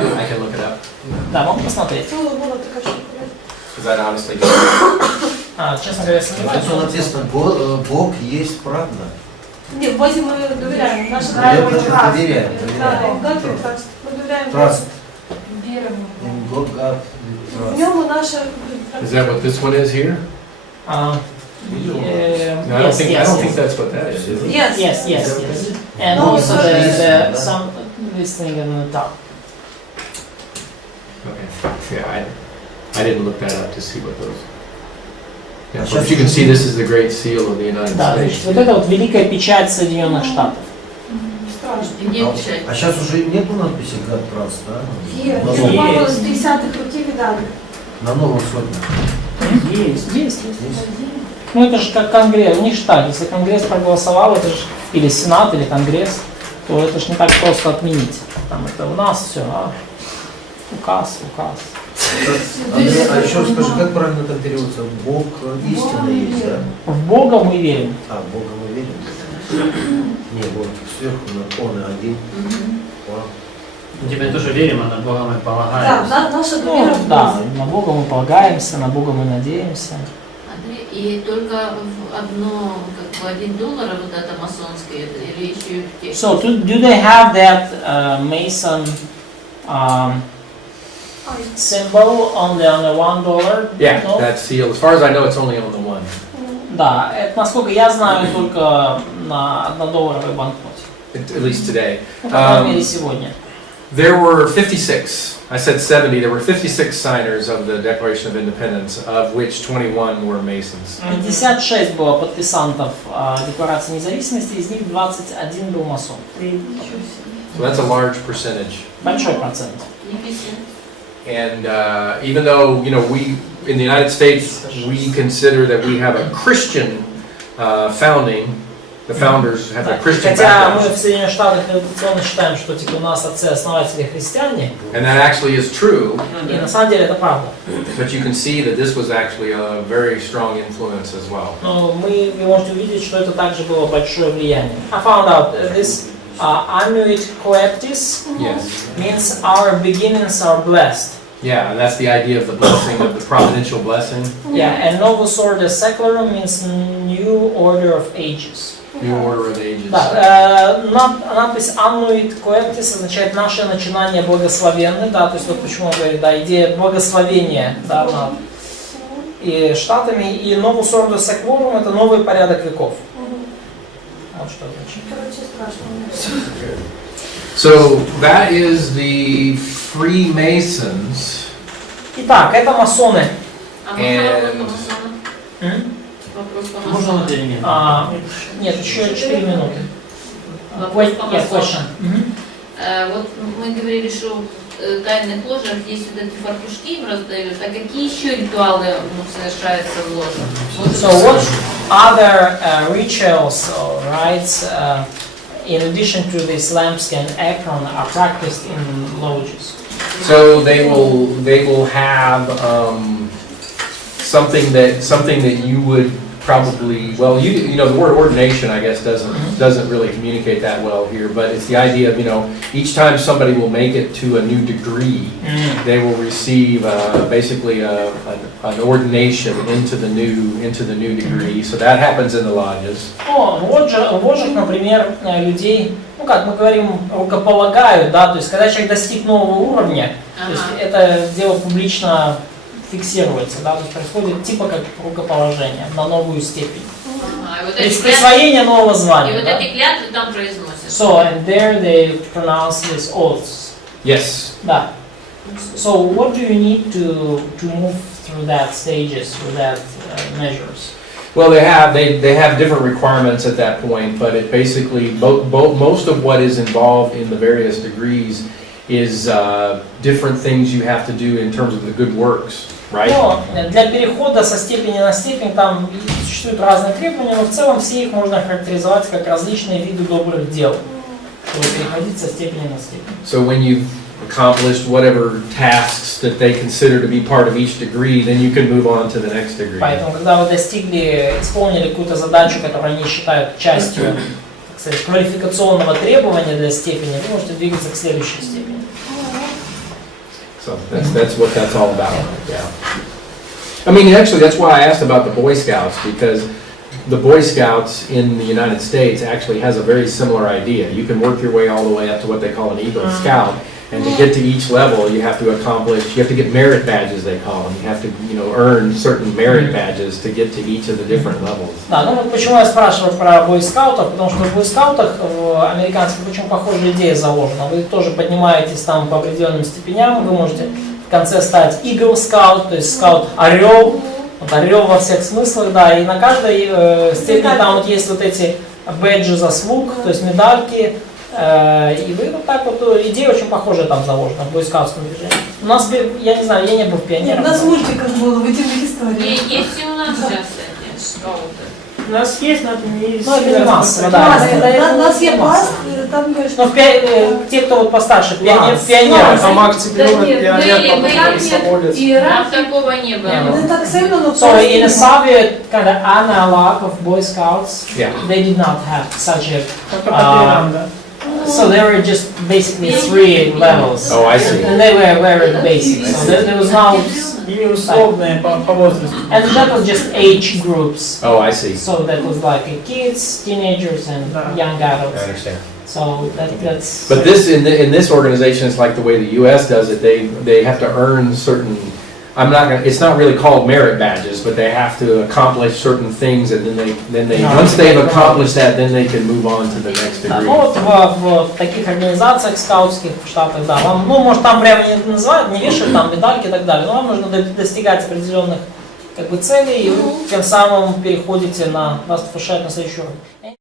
I can look it up. Да, могу посмотреть. Це була така штука. Because I honestly don't. Честно говоря, Тут сомневаюсь. написано «Бог есть правда». Ні, в Бозі ми довіряємо. Наша Я правильна тоже трас. доверяю. Так, God we trust. Ми довіряємо. Trust. Вера. In God, God, В trust. ньому наша... Is that what this one is here? Uh, No, I don't think that's what that is. Is it? Yes. Yes. And No, also sorry. some this thing on the top. Okay. Yeah, I didn't look that up to see what those. Yeah, but you can see this is the Great Seal of the United Да, States. значит, вот это вот великая печать Соединенных Штатов. Где печать? А сейчас уже нету надписи God trust, да? Є. На Є. новом- Добавили з 50-х років і далі. На новых сотнях. Есть. Есть? Ну это же как Конгресс, у них же так, если Конгресс проголосовал, это же, или Сенат, или Конгресс, то это же не так просто отменить. Там это у нас все, указ. Андрей, а еще скажи, как правильно там переводится? Бог истинный есть, да? В Бога мы верим. А, в Бога мы верим? Не, вот сверху он и один. Вау. Теперь тоже верим, а на Бога мы Так, полагаемся. наша Ну, довіра в да, Бозі. на Бога мы полагаемся, на Бога мы надеемся. Андрей, и только в одно, как бы $1 вот это масонское мусульманской или еще те? So do they have that Mason symbol on the $1? Yeah, No? that seal, as far as I know, it's only on the one. Да, это, насколько я знаю, только на $1 банкноте. At least today. Ну, по крайней мере, сегодня. There were 56, I said 70, there were 56 signers of the Declaration of Independence, of which 21 were Masons. 56 было подписантов Декларации независимости, из них 21 был масон. So that's a large percentage. Большой процент. And even though, you know, we, in the United States, we consider that we have a Christian founding, the founders have a Christian Хотя мы в background. Соединенных Штатах традиционно считаем, что типа у нас отцы-основатели христиане, And that actually is true, и на самом деле это правда. but you can see that this was actually a very strong influence as well. Но вы можете увидеть, что это также было большое влияние. I found out this Annuit Coeptis Yes. means our beginnings are blessed. Yeah, and that's the idea of the blessing, of the providential blessing. Yeah, and Novus Ordo Seclorum means new order of ages. New order of ages. Да, надпись Annuit Coeptis означает наше начинание благословенны, да, то есть вот почему он говорит, да, идея благословения, да, над и штатами, и Novus Ordo Seclorum это новый порядок веков. Вот что значит. Короче, страшно. So that is the Freemasons. Итак, это масоны. And Вопрос по Можно масонам. на 2 минуты? Нет, еще 4 минуты. Вопрос по Yeah, question. масонам. Вот мы говорили, что в тайных ложах есть вот эти фартушки им раздают, а какие еще ритуалы совершаются в ложах? So what other rituals or rites, in addition to this lambskin apron, are practiced in lodges? so they will have something that you would probably, well, you know, the word ordination, I guess, doesn't really communicate that well here, but it's the idea of, you know, each time somebody will make it to a new degree, they will receive basically an ordination into the new degree. So that happens in the lodges. В ложах, например, людей, ну как мы говорим, рукополагают, да, то есть когда человек достиг нового уровня, то есть это дело публично фиксируется, да, то есть происходит типа как рукоположение на новую степень. То есть присвоение нового звания. И вот да? эти клятвы там произносят. So and there they pronounce these oaths. Yes. Да. So what do you need to move through that stages, through that measures? Well, they have different requirements at that point, but it basically most of what is involved in the various degrees is different things you have to do in terms of the good works, right? Но для перехода со степени на степень там существуют разные требования, но в целом все их можно характеризовать как различные виды добрых дел, чтобы переходить со степени на степень. So when you've accomplished whatever tasks that they consider to be part of each degree, then you can move on to the next degree. Поэтому, когда вы исполнили какую-то задачу, которую они считают частью, так сказать, квалификационного требования для степени, вы можете двигаться к следующей степени. So that's what that's all about. Yeah. I mean, actually, that's why I asked about the Boy Scouts, because the Boy Scouts in the United States actually has a very similar idea. You can work your way all the way up to what they call an Eagle Scout, and to get to each level, you have to get merit badges, they call them. You have to, you know, earn certain merit badges to get to each of the different levels. Да, ну вот почему я спрашиваю про бойскаутов, потому что в бойскаутах американских очень похожая идея заложена. Вы тоже поднимаетесь там по определенным степеням, вы можете в конце стать Eagle Scout, то есть скаут-орел, вот орел во всех смыслах, да, и на каждой степени там вот есть вот эти бэджи заслуг, то есть медальки, и вы вот так вот, идея очень похожая там заложена в бойскаутском движении. У нас, я не знаю, я не был пионером. У нас мультиков было в этих историях. Есть и у нас сейчас эти скауты. У нас есть, но это не Ну, это не массово, да. У нас есть паствы, там, говоришь, Но те, кто вот постарше, пионеры. Там акции пионер, Там такого не было. не так сильно, но So in a Soviet kind of analog of Boy Scouts, Yeah. they did not have such a So there were just basically 3 levels. Oh, I see. And they were very basic. So there was no... Или условные по возрасту. And that was just age groups. Oh, I see. So that was like kids, teenagers, and young I adults. understand. So that's... But this, in this organization, it's like the way the U.S. does it. They have to earn certain, it's not really called merit badges, but they have to accomplish certain things, and then they once they've accomplished that, then they can move on to the next Да, degree. ну вот в таких организациях скаутских в Штатах, да, вам, ну, может, там прямо не называют, не вешают там медальки и так далее, но вам нужно достигать определенных как бы целей, и вы тем самым переходите вас повышают на следующий уровень.